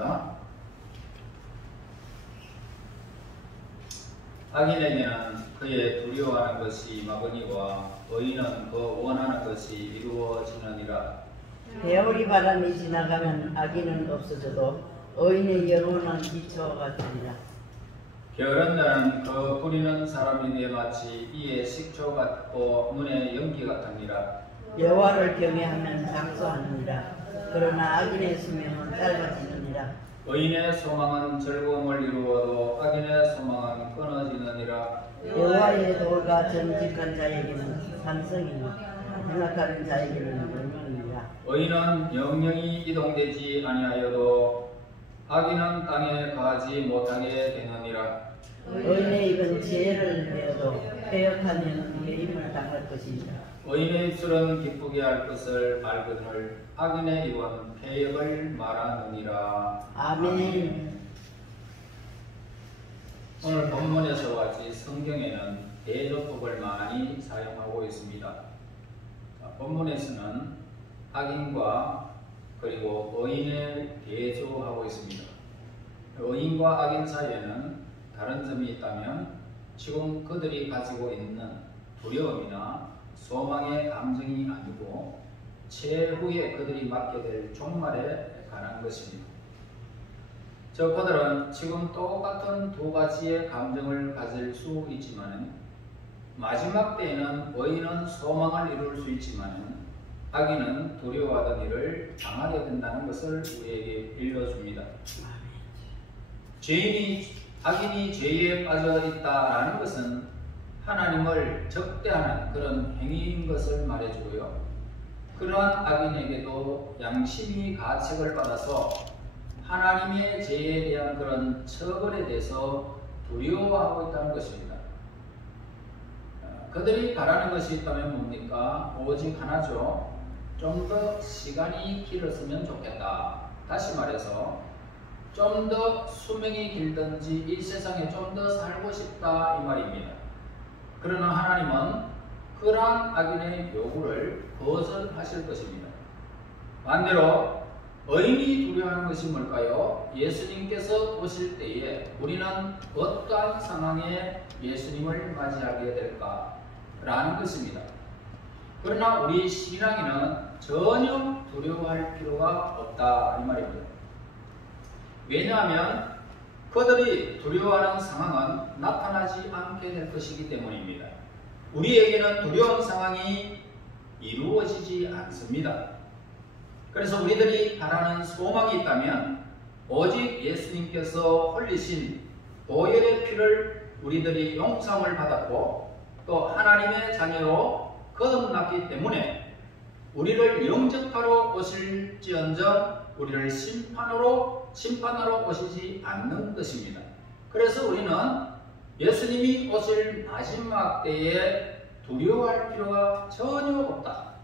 하겠습니다. 악인에게는 그의 두려워하는 것이 막으니와 의인은 그 원하는 것이 이루어지느니라. 배울이 바람이 지나가면 악인은 없어져도 의인의 영혼은 미쳐가 되리라. 게으른 자는 그 부리는 사람이 되어 마치 이에 식초 같고 눈에 연기 같으니라. 여호와를 경외하면 장수하느니라. 그러나 악인의 수명은 짧아지느니라. 의인의 소망은 즐거움을 이루어도 악인의 소망은 끊어지느니라. 여호와의 도가 정직한 자에게는 산성이니 행악하는 자에게는 멸망이니라. 의인은 영영이 이동되지 아니하여도 악인은 땅에 거하지 못하게 되느니라. 의인의 입은 지혜를 내어도 패역하면 배임을 당할 것이니라. 의인의 입술은 기쁘게 할 것을 알거늘 악인의 입은 패역을 말하느니라. 아멘. 오늘 본문에서와 같이 성경에는 대조법을 많이 사용하고 있습니다. 본문에서는 악인과 그리고 의인을 대조하고 있습니다. 의인과 악인 사이에는 다른 점이 있다면 지금 그들이 가지고 있는 두려움이나 소망의 감정이 아니고 최후에 그들이 맞게 될 종말에 관한 것입니다. 그들은 지금 똑같은 두 가지의 감정을 가질 수 있지만 마지막 때에는 의인은 소망을 이룰 수 있지만 악인은 두려워하던 일을 당하게 된다는 것을 우리에게 일러줍니다. 악인이 죄에 빠져 있다라는 것은 하나님을 적대하는 그런 행위인 것을 말해주고요. 그러한 악인에게도 양심이 가책을 받아서 하나님의 죄에 대한 그런 처벌에 대해서 두려워하고 있다는 것입니다. 그들이 바라는 것이 있다면 뭡니까? 오직 하나죠. 좀 더 시간이 길었으면 좋겠다. 다시 말해서 좀 더 수명이 길든지 이 세상에 좀 더 살고 싶다 이 말입니다. 그러나 하나님은 그러한 악인의 요구를 거절하실 것입니다. 반대로 의인이 두려워하는 것이 뭘까요? 예수님께서 오실 때에 우리는 어떠한 상황에 예수님을 맞이하게 될까라는 것입니다. 그러나 우리 신앙인은 전혀 두려워할 필요가 없다 이 말입니다. 왜냐하면 그들이 두려워하는 상황은 나타나지 않게 될 것이기 때문입니다. 우리에게는 두려운 상황이 이루어지지 않습니다. 그래서 우리들이 바라는 소망이 있다면 오직 예수님께서 흘리신 보혈의 피를 우리들이 용서함을 받았고 또 하나님의 자녀로 거듭났기 때문에 우리를 영접하러 오실지언정 우리를 심판하러 오시지 않는 것입니다. 그래서 우리는 예수님이 오실 마지막 때에 두려워할 필요가 전혀 없다.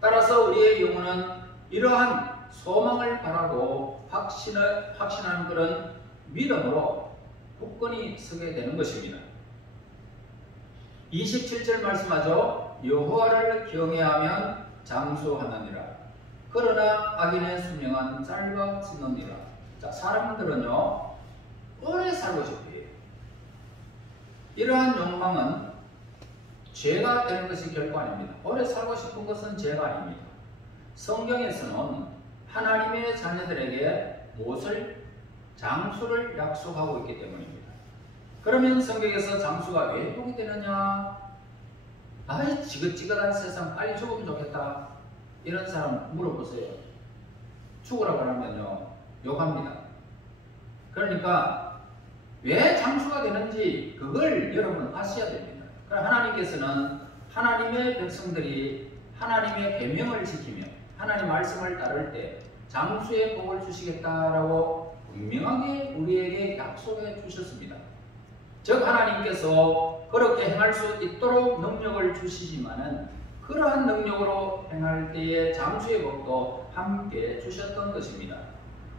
따라서 우리의 영혼은 이러한 소망을 바라고 확신하는 그런 믿음으로 굳건히 서게 되는 것입니다. 27절 말씀하죠. 여호와를 경외하면 장수하느니라. 그러나 악인의 수명은 짧아지느니라. 자, 사람들은요 오래 살고 싶어요. 이러한 욕망은 죄가 되는 것이 결코 아닙니다. 오래 살고 싶은 것은 죄가 아닙니다. 성경에서는 하나님의 자녀들에게 무엇을? 장수를 약속하고 있기 때문입니다. 그러면 성경에서 장수가 왜 복이 되느냐? 아이 지긋지긋한 세상 빨리 죽으면 좋겠다. 이런 사람 물어보세요. 죽으라고 하면요 욕합니다. 그러니까 왜 장수가 되는지 그걸 여러분 아셔야 됩니다. 그러니까 하나님께서는 하나님의 백성들이 하나님의 계명을 지키며 하나님 말씀을 따를 때 장수의 복을 주시겠다라고 분명하게 우리에게 약속해 주셨습니다. 즉 하나님께서 그렇게 행할 수 있도록 능력을 주시지만은 그러한 능력으로 행할 때에 장수의 복도 함께 주셨던 것입니다.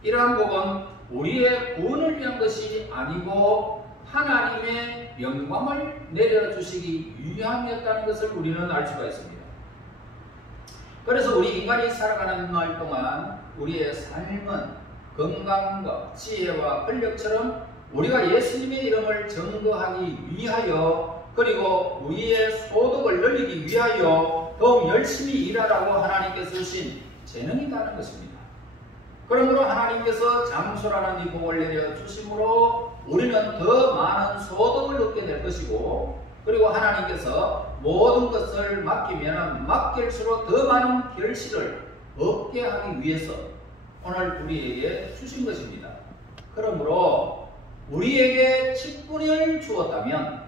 이러한 복은 우리의 구원을 위한 것이 아니고 하나님의 영광을 내려주시기 위함이었다는 것을 우리는 알 수가 있습니다. 그래서 우리 인간이 살아가는 날 동안 우리의 삶은 건강과 지혜와 권력처럼 우리가 예수님의 이름을 증거하기 위하여 그리고 우리의 소득을 늘리기 위하여 더욱 열심히 일하라고 하나님께서 주신 재능이라는 것입니다. 그러므로 하나님께서 장수라는 이 복을 내려주심으로 우리는 더 많은 소득을 얻게 될 것이고 그리고 하나님께서 모든 것을 맡기면 맡길수록 더 많은 결실을 얻게 하기 위해서 오늘 우리에게 주신 것입니다. 그러므로 우리에게 직분을 주었다면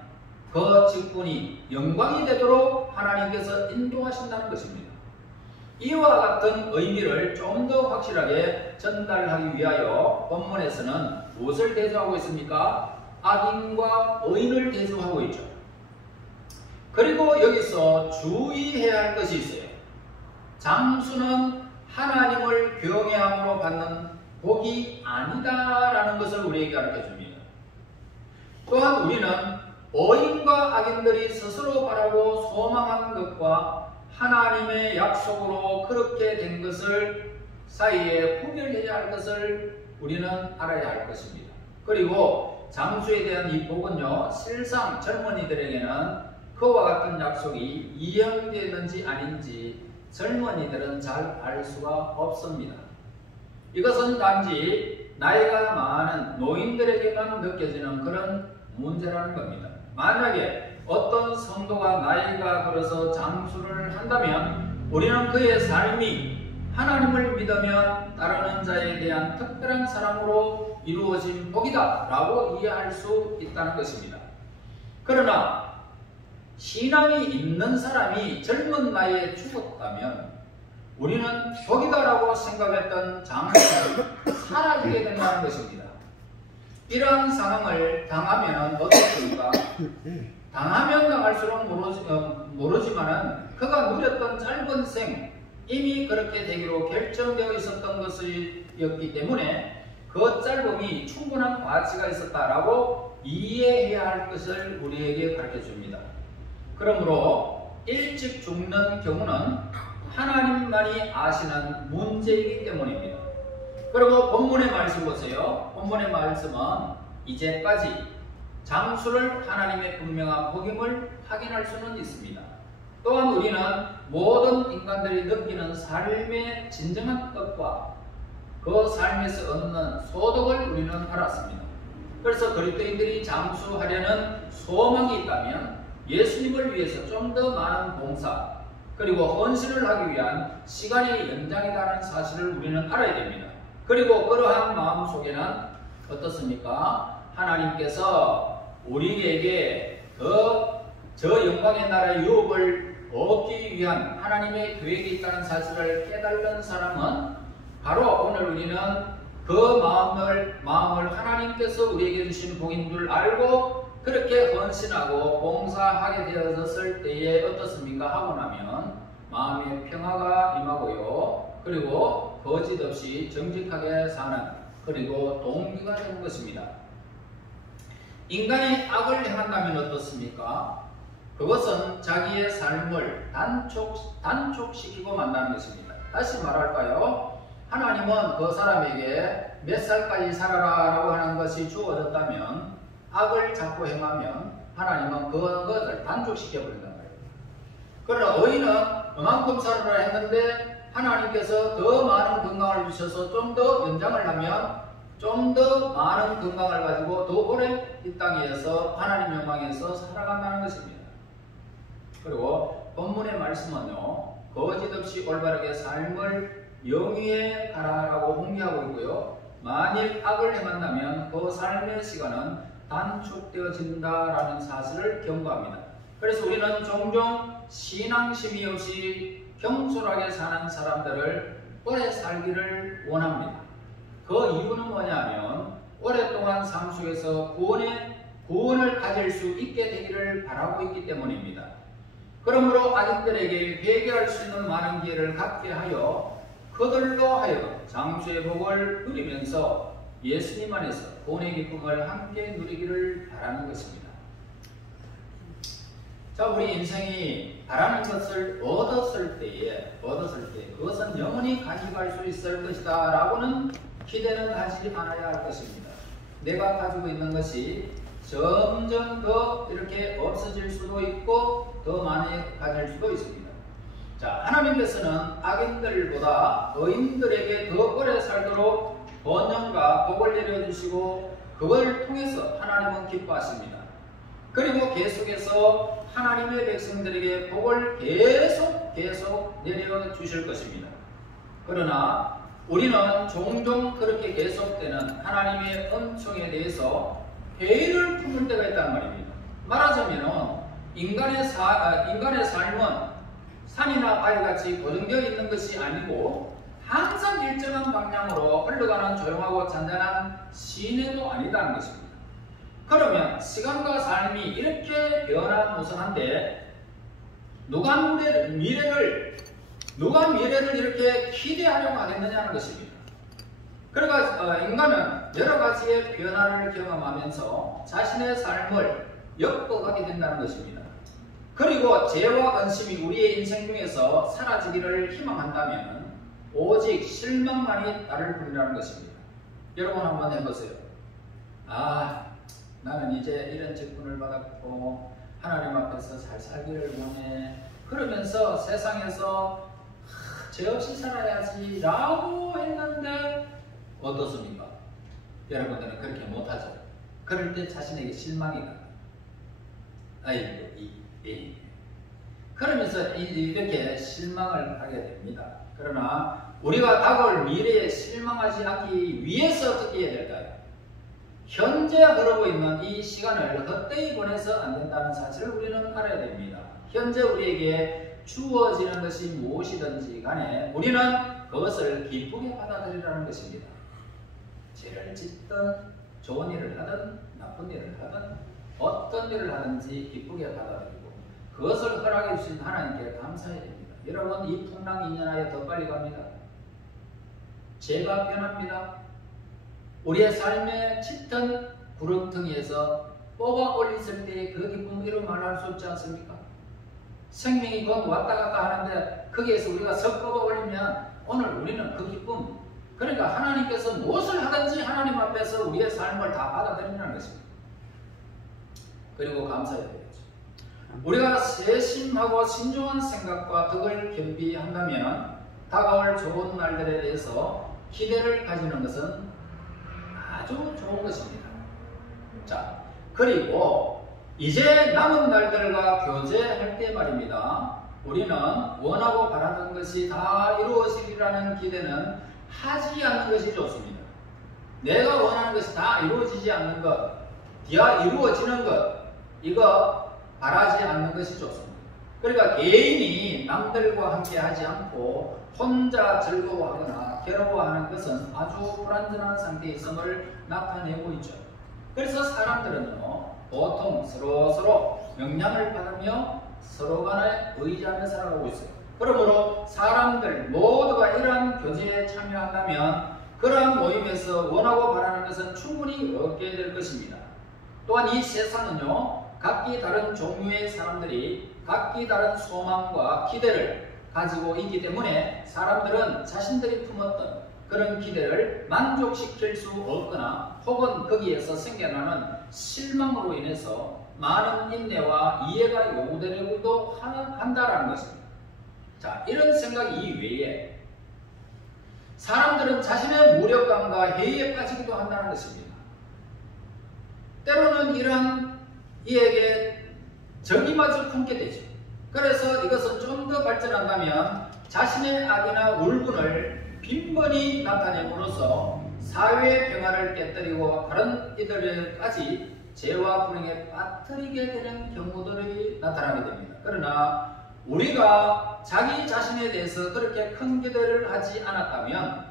그 직분이 영광이 되도록 하나님께서 인도하신다는 것입니다. 이와 같은 의미를 좀 더 확실하게 전달하기 위하여 본문에서는 무엇을 대조하고 있습니까? 악인과 의인을 대조하고 있죠. 그리고 여기서 주의해야 할 것이 있어요. 장수는 하나님을 경외함으로 받는 복이 아니다라는 것을 우리에게 가르쳐 줍니다. 또한 우리는 의인과 악인들이 스스로 바라고 소망한 것과 하나님의 약속으로 그렇게 된 것을 사이에 분별해야 할 것을 우리는 알아야 할 것입니다. 그리고 장수에 대한 이 복은요, 실상 젊은이들에게는 그와 같은 약속이 이행되는지 아닌지 젊은이들은 잘 알 수가 없습니다. 이것은 단지 나이가 많은 노인들에게만 느껴지는 그런 문제라는 겁니다. 만약에 어떤 성도가 나이가 들어서 장수를 한다면 우리는 그의 삶이 하나님을 믿으면 따르는 자에 대한 특별한 사랑으로 이루어진 복이다 라고 이해할 수 있다는 것입니다. 그러나 신앙이 있는 사람이 젊은 나이에 죽었다면 우리는 복이다라고 생각했던 장수는 사라지게 된다는 것입니다. 이러한 상황을 당하면 어떻습니까? 당하면 당할수록 모르지만은 그가 누렸던 짧은 생 이미 그렇게 되기로 결정되어 있었던 것이었기 때문에 그 짧음이 충분한 가치가 있었다라고 이해해야 할 것을 우리에게 가르쳐 줍니다. 그러므로 일찍 죽는 경우는 하나님만이 아시는 문제이기 때문입니다. 그리고 본문의 말씀 보세요. 본문의 말씀은 이제까지 장수를 하나님의 분명한 복임을 확인할 수는 있습니다. 또한 우리는 모든 인간들이 느끼는 삶의 진정한 뜻과 그 삶에서 얻는 소득을 우리는 알았습니다. 그래서 그리스도인들이 장수하려는 소망이 있다면 예수님을 위해서 좀 더 많은 봉사 그리고 헌신을 하기 위한 시간의 연장이라는 사실을 우리는 알아야 됩니다. 그리고 그러한 마음 속에는 어떻습니까? 하나님께서 우리에게 저 영광의 나라의 유업을 얻기 위한 하나님의 계획이 있다는 사실을 깨달은 사람은 바로 오늘 우리는 그 마음을 하나님께서 우리에게 주신 복인 줄 알고 그렇게 헌신하고 봉사하게 되었을 때에 어떻습니까? 하고 나면 마음의 평화가 임하고요. 그리고 거짓 없이 정직하게 사는 그리고 동기가 되는 것입니다. 인간이 악을 행한다면 어떻습니까? 그것은 자기의 삶을 단축시키고 만다는 것입니다. 다시 말할까요? 하나님은 그 사람에게 몇 살까지 살아라 라고 하는 것이 주어졌다면 악을 자꾸 행하면 하나님은 그것을 단축시켜 버린단 말이에요. 그러나 의인은 그만큼 살아라 했는데 하나님께서 더 많은 건강을 주셔서 좀 더 연장을 하면 좀 더 많은 건강을 가지고 더 오래 이 땅에서 하나님 영광에서 살아간다는 것입니다. 그리고 본문의 말씀은요, 거짓 없이 올바르게 삶을 영위에 가라라고 홍보하고 있고요. 만일 악을 행한다면 그 삶의 시간은 단축되어진다라는 사실을 경고합니다. 그래서 우리는 종종 신앙심이 없이 경솔하게 사는 사람들을 오래 살기를 원합니다. 그 이유는 뭐냐면 오랫동안 삶 속에서 구원을 가질 수 있게 되기를 바라고 있기 때문입니다. 그러므로 아직들에게 회개할 수 있는 많은 기회를 갖게 하여 그들로 하여금 장수의 복을 누리면서 예수님 안에서 구원의 기쁨을 함께 누리기를 바라는 것입니다. 자, 우리 인생이 바라는 것을 얻었을 때 그것은 영원히 간직할 수 있을 것이다 라고는 기대는 하지 않아야 할 것입니다. 내가 가지고 있는 것이 점점 더 이렇게 없어질 수도 있고 더 많이 가질 수도 있습니다. 자, 하나님께서는 악인들보다 의인들에게 더 오래 살도록 번영과 복을 내려주시고 그걸 통해서 하나님은 기뻐하십니다. 그리고 계속해서 하나님의 백성들에게 복을 계속 내려주실 것입니다. 그러나 우리는 종종 그렇게 계속되는 하나님의 은총에 대해서 회의를 품을 때가 있다는 말입니다. 말하자면 인간의 삶은 산이나 바위같이 고정되어 있는 것이 아니고 항상 일정한 방향으로 흘러가는 조용하고 잔잔한 시내도 아니다는 것입니다. 그러면 시간과 삶이 이렇게 변화무쌍한데 누가 미래를 이렇게 기대하려고 하겠느냐는 것입니다. 그러니까 인간은 여러 가지의 변화를 경험하면서 자신의 삶을 엮어가게 된다는 것입니다. 그리고 죄와 근심이 우리의 인생 중에서 사라지기를 희망한다면 오직 실망만이 나를 부리라는 것입니다. 여러분 한번 해보세요. 나는 이제 이런 직분을 받았고 하나님 앞에서 잘 살기를 원해. 그러면서 세상에서 죄 없이 살아야지 라고 했는데 어떻습니까? 여러분들은 그렇게 못하죠. 그럴 때 자신에게 실망이 가요. 그러면서 이렇게 실망을 하게 됩니다. 그러나 우리가 다가올 미래에 실망하지 않기 위해서 어떻게 해야 될까요? 현재 흐르고 있는 이 시간을 헛되이 보내서 안 된다는 사실을 우리는 알아야 됩니다. 현재 우리에게 주어지는 것이 무엇이든지 간에 우리는 그것을 기쁘게 받아들이라는 것입니다. 죄를 짓든 좋은 일을 하든 나쁜 일을 하든 어떤 일을 하든지 기쁘게 받아들이고 그것을 허락해 주신 하나님께 감사해야 됩니다. 여러분 이 풍랑 2년 안에 더 빨리 갑니다. 죄가 변합니다. 우리의 삶의 짙은 구렁텅이에서 뽑아 올렸을 때 그 기쁨 이루 말할 수 없지 않습니까? 생명이 곧 왔다 갔다 하는데 거기에서 우리가 석 뽑아 올리면 오늘 우리는 그 기쁨, 그러니까 하나님께서 무엇을 하든지 하나님 앞에서 우리의 삶을 다 받아들이는 것입니다. 그리고 감사해야 되겠죠. 우리가 세심하고 신중한 생각과 덕을 겸비한다면 다가올 좋은 날들에 대해서 기대를 가지는 것은 아주 좋은 것입니다. 자, 그리고 이제 남은 날들과 교제할 때 말입니다. 우리는 원하고 바라던 것이 다 이루어지리라는 기대는 하지 않는 것이 좋습니다. 내가 원하는 것이 다 이루어지지 않는 것, 이루어지는 것, 이거 바라지 않는 것이 좋습니다. 그러니까 개인이 남들과 함께 하지 않고 혼자 즐거워하거나 괴로워하는 것은 아주 불완전한 상태에 있음을 나타내고 있죠. 그래서 사람들은요, 보통 서로 영향을 받으며 서로 간에 의지하며 살아가고 있어요. 그러므로 사람들 모두가 이러한 교제에 참여한다면 그러한 모임에서 원하고 바라는 것은 충분히 얻게 될 것입니다. 또한 이 세상은요, 각기 다른 종류의 사람들이 각기 다른 소망과 기대를 가지고 있기 때문에 사람들은 자신들이 품었던 그런 기대를 만족시킬 수 없거나 혹은 거기에서 생겨나는 실망으로 인해서 많은 인내와 이해가 요구되려고도 한다라는 것입니다. 자, 이런 생각 이외에 사람들은 자신의 무력감과 해이에 빠지기도 한다는 것입니다. 때로는 이런 이에게 정의마저 품게 되죠. 그래서 이것은 좀 더 발전한다면 자신의 악이나 울분을 빈번히 나타내므로써 사회의 평화를 깨뜨리고 다른 이들까지 죄와 불행에 빠뜨리게 되는 경우들이 나타나게 됩니다. 그러나 우리가 자기 자신에 대해서 그렇게 큰 기대를 하지 않았다면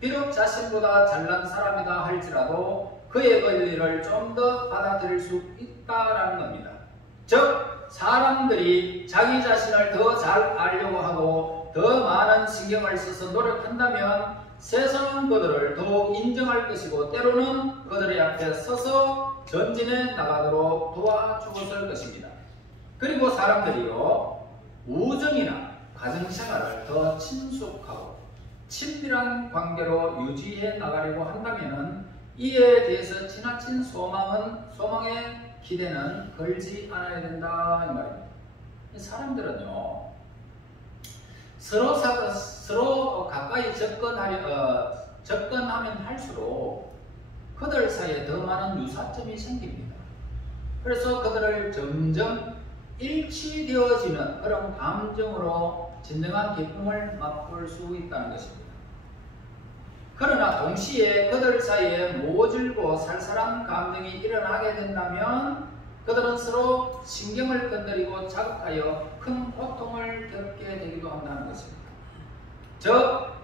비록 자신보다 잘난 사람이다 할지라도 그의 권리를 좀 더 받아들일 수 있다라는 겁니다. 즉 사람들이 자기 자신을 더 잘 알려고 하고 더 많은 신경을 써서 노력한다면 세상은 그들을 더욱 인정할 것이고 때로는 그들의 앞에 서서 전진해 나가도록 도와주었을 것입니다. 그리고 사람들이요, 우정이나 가정생활을 더 친숙하고 친밀한 관계로 유지해 나가려고 한다면 이에 대해서 지나친 소망의 기대는 걸지 않아야 된다 이 말입니다. 사람들은요 서로 가까이 접근하면 할수록 그들 사이에 더 많은 유사점이 생깁니다. 그래서 그들을 점점 일치되어지는 그런 감정으로 진정한 기쁨을 맛볼 수 있다는 것입니다. 그러나 동시에 그들 사이에 모질고 살살한 감정이 일어나게 된다면 그들은 서로 신경을 건드리고 자극하여 큰 고통을 겪게 되기도 한다는 것입니다. 즉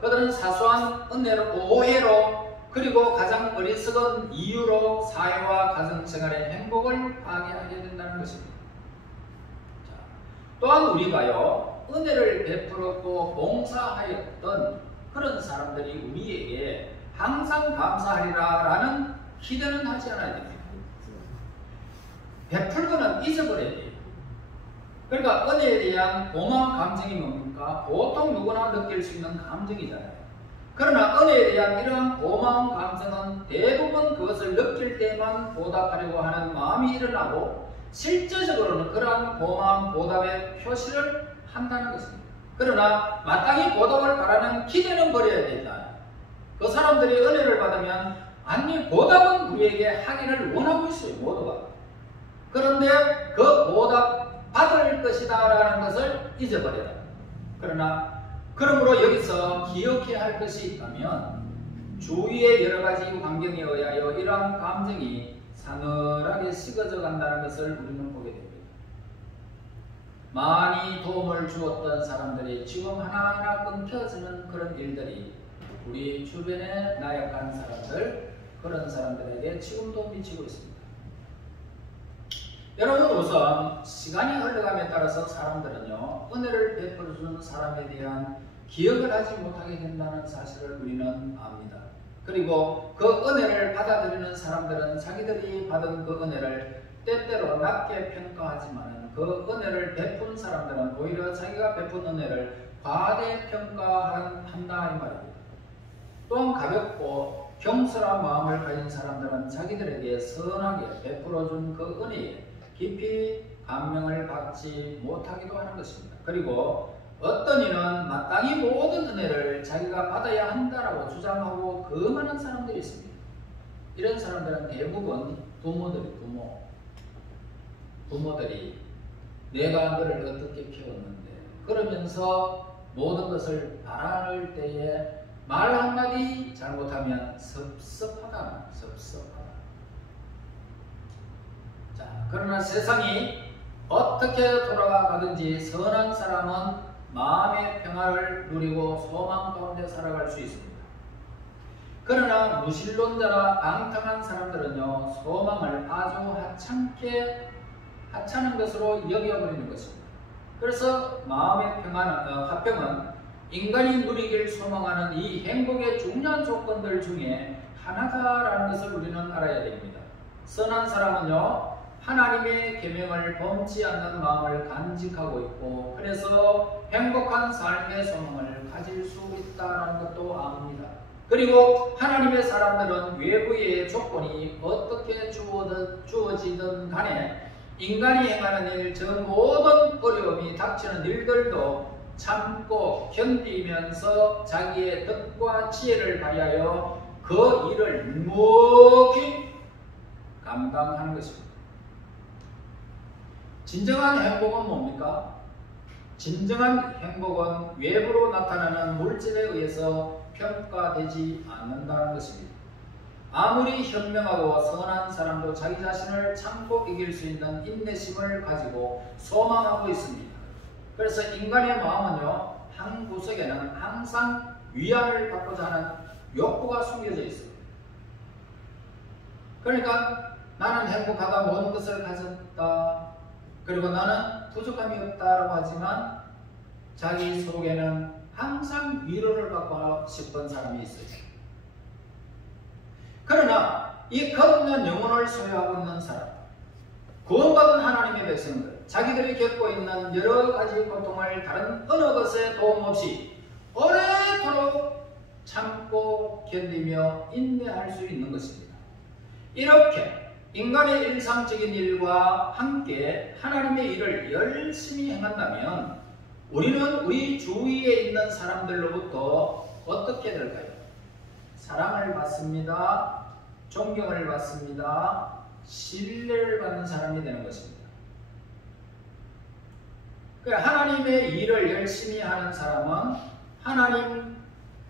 그들은 사소한 오해로 그리고 가장 어리석은 이유로 사회와 가정생활의 행복을 파괴하게 된다는 것입니다. 또한 우리가요 은혜를 베풀었고 봉사하였던 그런 사람들이 우리에게 항상 감사하리라 라는 기대는 하지 않아야 됩니다. 베풀고는 잊어버려야 돼요. 그러니까 은혜에 대한 고마운 감정이 뭡니까? 보통 누구나 느낄 수 있는 감정이잖아요. 그러나 은혜에 대한 이러한 고마운 감정은 대부분 그것을 느낄 때만 보답하려고 하는 마음이 일어나고 실제적으로는 그러한 고마운 보답의 표시를 한다는 것입니다. 그러나 마땅히 보답을 바라는 기대는 버려야 된다. 그 사람들이 은혜를 받으면 아니 보답은 우리에게 하기를 원하고 있어요. 모두가. 그런데 그 보답 받을 것이다 라는 것을 잊어버려라. 그러므로 여기서 기억해야 할 것이 있다면 주위의 여러 가지 환경에 의하여 이러한 감정이 사늘하게 식어져 간다는 것을 우리는 보게 됩니다. 많이 도움을 주었던 사람들이 지금 하나하나 끊겨지는 그런 일들이 우리 주변의 나약한 사람들, 그런 사람들에게 지금도 미치고 있습니다. 여러분 우선 시간이 흘러감에 따라서 사람들은요 은혜를 베풀어주는 사람에 대한 기억을 하지 못하게 된다는 사실을 우리는 압니다. 그리고 그 은혜를 받아들이는 사람들은 자기들이 받은 그 은혜를 때때로 낮게 평가하지만 그 은혜를 베푼 사람들은 오히려 자기가 베푼 은혜를 과대평가한다 이 말입니다. 또한 가볍고 경솔한 마음을 가진 사람들은 자기들에게 선하게 베풀어준 그 은혜에 깊이 감명을 받지 못하기도 하는 것입니다. 그리고 어떤 이는 마땅히 모든 은혜를 자기가 받아야 한다라고 주장하고 거만한 사람들이 있습니다. 이런 사람들은 대부분 부모들이 내가 너를 어떻게 키웠는데 그러면서 모든 것을 바랄 때에 말 한마디 잘못하면 섭섭하다. 자, 그러나 세상이 어떻게 돌아가든지 선한 사람은 마음의 평화를 누리고 소망 가운데 살아갈 수 있습니다. 그러나 무신론자나 방탕한 사람들은요 소망을 아주 하찮은 것으로 여겨버리는 것입니다. 그래서 마음의 화평은 인간이 누리길 소망하는 이 행복의 중요한 조건들 중에 하나다라는 것을 우리는 알아야 됩니다. 선한 사람은요 하나님의 계명을 범치 않는 마음을 간직하고 있고 그래서 행복한 삶의 소망을 가질 수 있다는 것도 압니다. 그리고 하나님의 사람들은 외부의 조건이 어떻게 주어지든 간에 인간이 행하는 일, 저 모든 어려움이 닥치는 일들도 참고 견디면서 자기의 덕과 지혜를 발휘하여 그 일을 묵묵히 감당하는 것입니다. 진정한 행복은 뭡니까? 진정한 행복은 외부로 나타나는 물질에 의해서 평가되지 않는다는 것입니다. 아무리 현명하고 선한 사람도 자기 자신을 참고 이길 수 있는 인내심을 가지고 소망하고 있습니다. 그래서 인간의 마음은요 한 구석에는 항상 위안을 받고자 하는 욕구가 숨겨져 있습니다. 그러니까 나는 행복하다, 모든 것을 가졌다, 그리고 나는 부족함이 없다라고 하지만 자기 속에는 항상 위로를 받고 싶은 사람이 있어요. 그러나 이 거듭난 영혼을 소유하고 있는 사람, 구원받은 하나님의 백성들, 자기들이 겪고 있는 여러 가지 고통을 다른 어느 것에 도움 없이 오래도록 참고 견디며 인내할 수 있는 것입니다. 이렇게 인간의 일상적인 일과 함께 하나님의 일을 열심히 행한다면 우리는 우리 주위에 있는 사람들로부터 어떻게 될까요? 사랑을 받습니다. 존경을 받습니다. 신뢰를 받는 사람이 되는 것입니다. 하나님의 일을 열심히 하는 사람은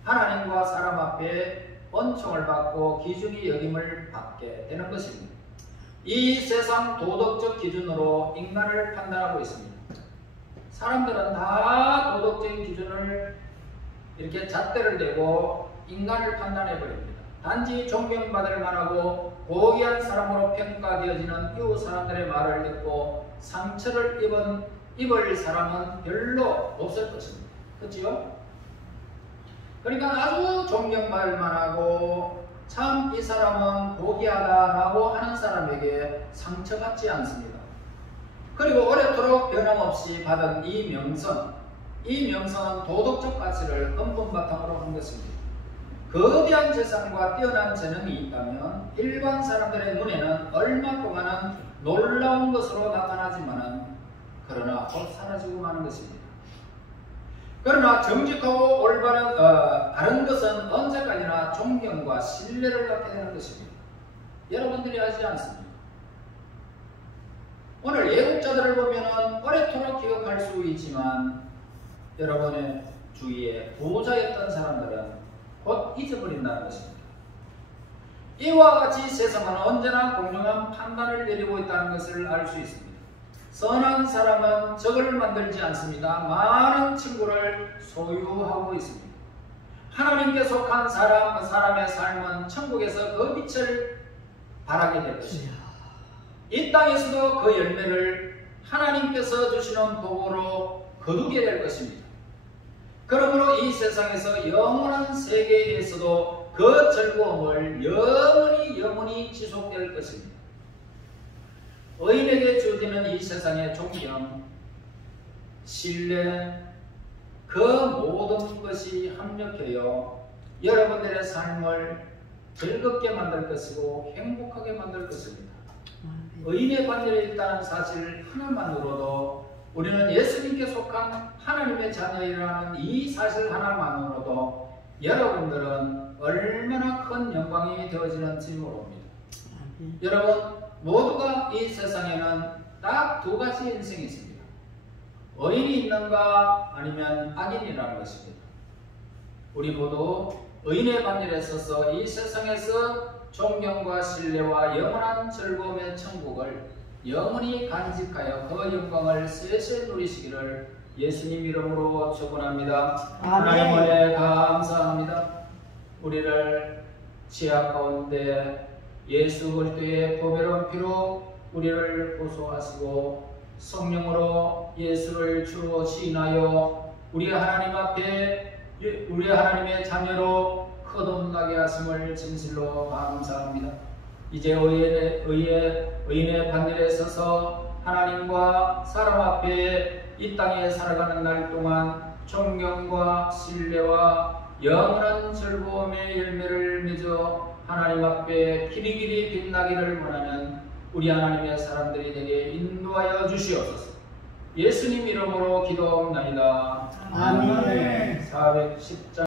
하나님과 사람 앞에恩寵을 받고 귀중히 여김을 받게 되는 것입니다. 이 세상 도덕적 기준으로 인간을 판단하고 있습니다. 사람들은 다 도덕적인 기준을 이렇게 잣대를 대고 인간을 판단해 버립니다. 단지 존경받을 만하고 고귀한 사람으로 평가되어지는 이웃 사람들의 말을 듣고 상처를 입을 사람은 별로 없을 것입니다. 그렇죠? 그러니까 아주 존경받을 만하고 참 이 사람은 고귀하다라고 하는 사람에게 상처받지 않습니다. 그리고 오래도록 변함없이 받은 이 명성은 도덕적 가치를 근본 바탕으로 한 것입니다. 거대한 재산과 뛰어난 재능이 있다면 일반 사람들의 눈에는 얼마 동안은 놀라운 것으로 나타나지만은 그러나 곧 사라지고 마는 것입니다. 그러나 정직하고 올바른 바른 것은 언제까지나 존경과 신뢰를 갖게 되는 것입니다. 여러분들이 하지 않습니까? 오늘 예국자들을 보면 오래도록 기억할 수 있지만 여러분의 주위에 부자였던 사람들은 곧 잊어버린다는 것입니다. 이와 같이 세상은 언제나 공정한 판단을 내리고 있다는 것을 알 수 있습니다. 선한 사람은 적을 만들지 않습니다. 많은 친구를 소유하고 있습니다. 하나님께 속한 사람의 삶은 천국에서 그 빛을 발하게 될 것입니다. 이 땅에서도 그 열매를 하나님께서 주시는 복으로 거두게 될 것입니다. 그러므로 이 세상에서 영원한 세계에서도 그 즐거움을 영원히 지속될 것입니다. 의인에게 주어지는 이 세상의 존경, 신뢰, 그 모든 것이 합력하여 여러분들의 삶을 즐겁게 만들 것이고 행복하게 만들 것입니다. 의인의 반열에 있다는 사실 하나만으로도 우리는 예수님께 속한 하나님의 자녀이라는 이 사실 하나만으로도 여러분들은 얼마나 큰 영광이 되어지는지 모릅니다. 여러분 모두가 이 세상에는 딱 두 가지 인생이 있습니다. 의인이 있는가 아니면 악인이라는 것입니다. 우리 모두 의인의 반열에 서서 이 세상에서 존경과 신뢰와 영원한 즐거움의 천국을 영원히 간직하여 그 영광을 세세 누리시기를 예수님 이름으로 축원합니다. 하나님 은혜 감사합니다. 우리를 죄악 가운데 예수 그리스도의 보배로운 피로 우리를 고소하시고 성령으로 예수를 주로 시인하여 우리 하나님의 자녀로 거듭나게 하심을 진실로 감사합니다. 이제 의인의 반열에 서서 하나님과 사람 앞에 이 땅에 살아가는 날 동안 존경과 신뢰와 영원한 즐거움의 열매를 맺어 하나님 앞에 길이길이 빛나기를 원하는 우리 하나님의 사람들이 되게 인도하여 주시옵소서. 예수님 이름으로 기도하옵나이다. 아멘. 410장